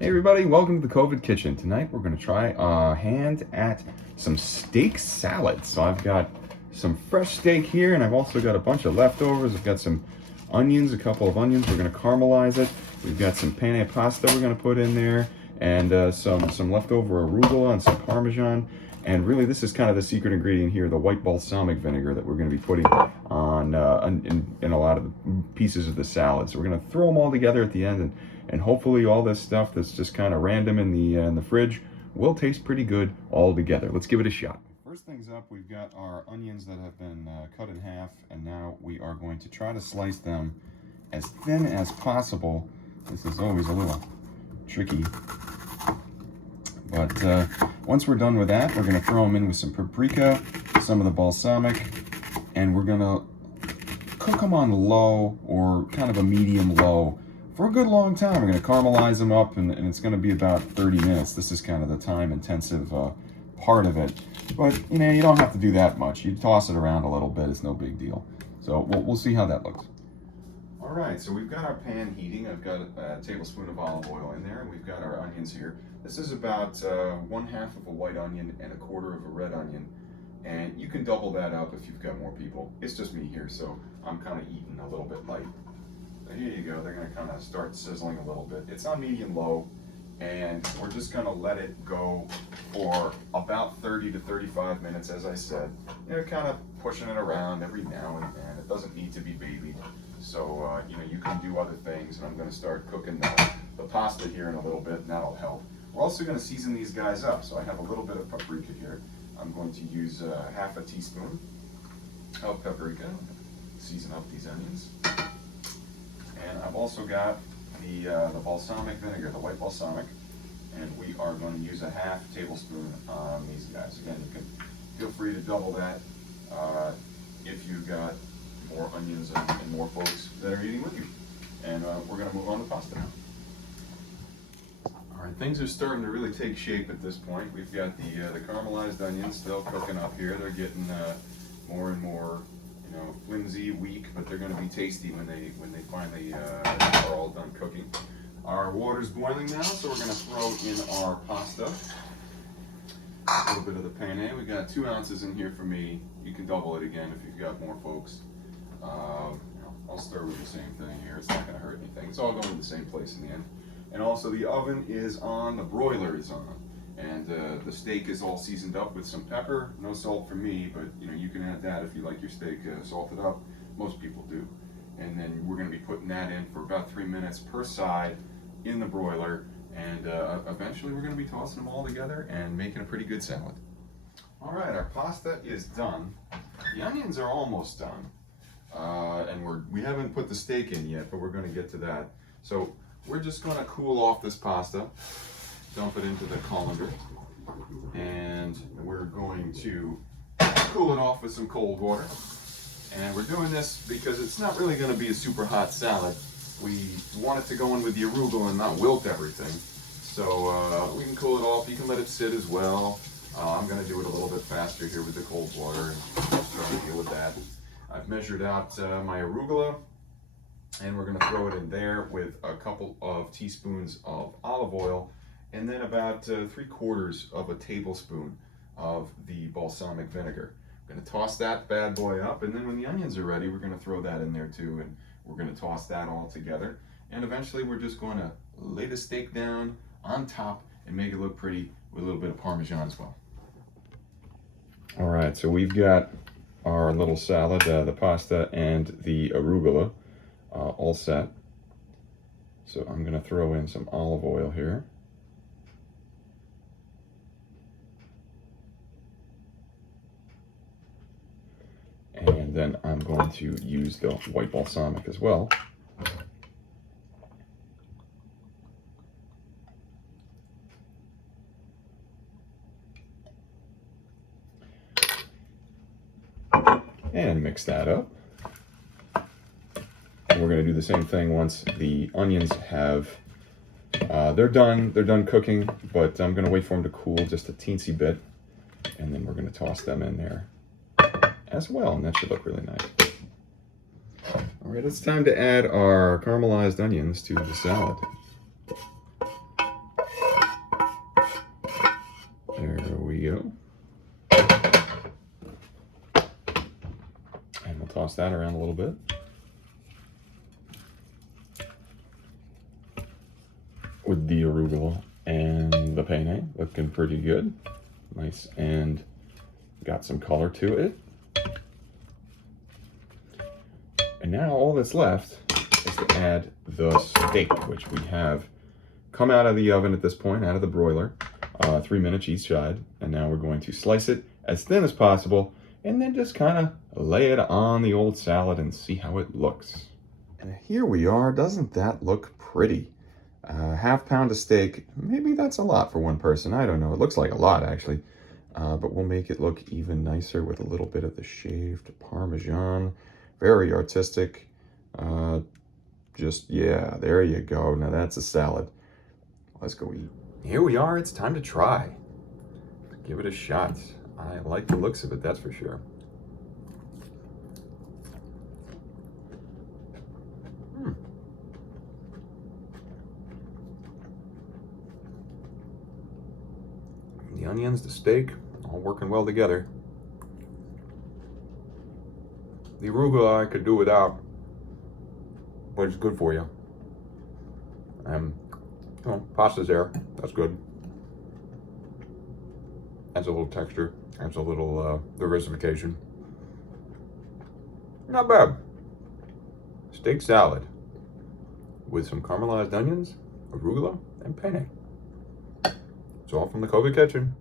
Hey everybody, welcome to the COVID kitchen. Tonight we're going to try a hand at some steak salad. So I've got some fresh steak here, and I've also got a bunch of leftovers. I've got some onions, a couple of onions. We're going to caramelize it. We've got some penne pasta we're going to put in there, and some leftover arugula and some parmesan. And really, this is kind of the secret ingredient here, the white balsamic vinegar that we're going to be putting on in a lot of the pieces of the salad. So we're going to throw them all together at the end, and hopefully all this stuff that's just kind of random in the fridge will taste pretty good all together. Let's give it a shot. First things up, we've got our onions that have been cut in half, and now we are going to try to slice them as thin as possible. This is always a little tricky. But once we're done with that, we're going to throw them in with some paprika, some of the balsamic, and we're going to cook them on low or kind of a medium low for a good long time. We're going to caramelize them up, and it's going to be about 30 minutes. This is kind of the time-intensive part of it. But, you know, you don't have to do that much. You toss it around a little bit. It's no big deal. So we'll see how that looks. All right, so we've got our pan heating. I've got a tablespoon of olive oil in there, and we've got our onions here. This is about 1/2 of a white onion and 1/4 of a red onion. And you can double that up if you've got more people. It's just me here, so I'm kind of eating a little bit light. So here you go. They're going to kind of start sizzling a little bit. It's on medium-low, and we're just going to let it go for about 30 to 35 minutes, as I said. You know, kind of pushing it around every now and then. It doesn't need to be babied. So, you know, you can do other things, and I'm going to start cooking the pasta here in a little bit, and that'll help. We're also going to season these guys up, so I have a little bit of paprika here. I'm going to use 1/2 teaspoon of paprika, season up these onions. And I've also got the balsamic vinegar, the white balsamic, and we are going to use 1/2 tablespoon on these guys. Again, you can feel free to double that if you've got more onions and more folks that are eating with you. And we're going to move on to pasta now. All right, things are starting to really take shape at this point. We've got the caramelized onions still cooking up here. They're getting more and more, you know, flimsy, weak, but they're going to be tasty when they finally are all done cooking. Our water's boiling now, so we're going to throw in our pasta. A little bit of the penne. We got 2 ounces in here for me. You can double it again if you've got more folks. You know, I'll stir with the same thing here. It's not going to hurt anything. It's all going to the same place in the end. And also the oven is on, the broiler is on, and the steak is all seasoned up with some pepper. No salt for me, but you know, you can add that if you like your steak salted up. Most people do. And then we're going to be putting that in for about 3 minutes per side in the broiler, and eventually we're going to be tossing them all together and making a pretty good salad. All right, our pasta is done. The onions are almost done, and we haven't put the steak in yet, but we're going to get to that. So we're just going to cool off this pasta, dump it into the colander, and we're going to cool it off with some cold water. And we're doing this because it's not really going to be a super hot salad. We want it to go in with the arugula and not wilt everything. So we can cool it off. You can let it sit as well. I'm going to do it a little bit faster here with the cold water and try to deal with that. I've measured out my arugula, and we're going to throw it in there with a couple of teaspoons of olive oil, and then about 3/4 of a tablespoon of the balsamic vinegar. I'm going to toss that bad boy up, and then when the onions are ready, we're going to throw that in there too, and we're going to toss that all together. And eventually we're just going to lay the steak down on top and make it look pretty with a little bit of parmesan as well. All right, so we've got our little salad, the pasta and the arugula, all set. So I'm going to throw in some olive oil here. And then I'm going to use the white balsamic as well. And mix that up. And we're going to do the same thing once the onions have, they're done cooking, but I'm going to wait for them to cool just a teensy bit, and then we're going to toss them in there as well, and that should look really nice. All right, it's time to add our caramelized onions to the salad. that around a little bit. With the arugula and the penne looking pretty good. Nice and got some color to it. And now all that's left is to add the steak, which we have come out of the oven at this point, out of the broiler, 3 minutes each side. And now we're going to slice it as thin as possible and then just kind of lay it on the old salad and see how it looks. And here we are. Doesn't that look pretty? Half pound of steak, maybe that's a lot for one person. I don't know. It looks like a lot, actually. But we'll make it look even nicer with a little bit of the shaved Parmesan. Very artistic. Yeah, there you go. Now that's a salad. Let's go eat. Here we are. It's time to try. Give it a shot. I like the looks of it, that's for sure. The onions, the steak, all working well together. The arugula I could do without, but it's good for you. Pasta's there, that's good. Adds a little texture, adds a little diversification. Not bad. Steak salad with some caramelized onions, arugula, and penne. It's all from the COVID kitchen.